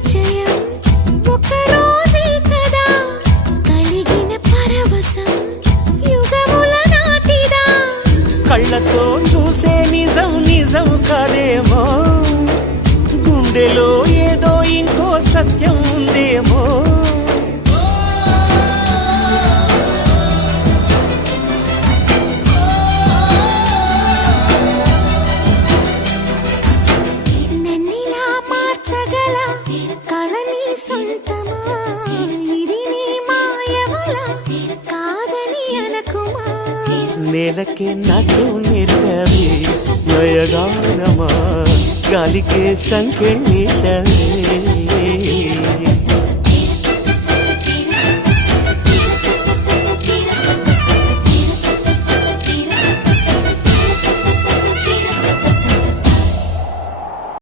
పరిచయం ఒక రోజే కదా కలిగిన పరవశం యుగముల నాటిదా కళ్ళతో చూసే నిజం నిజం కాదేమో గుండెలో ఏదో ఇంకో సత్యం ఉందేమో నన్నిలా మార్చగల కళని సొంతమా ఇది నీ మాయవల కాదని అనకుమా నేలకే నాటు నేర్పవి నయగానమా గాలికే సంకెళ్ళేశవే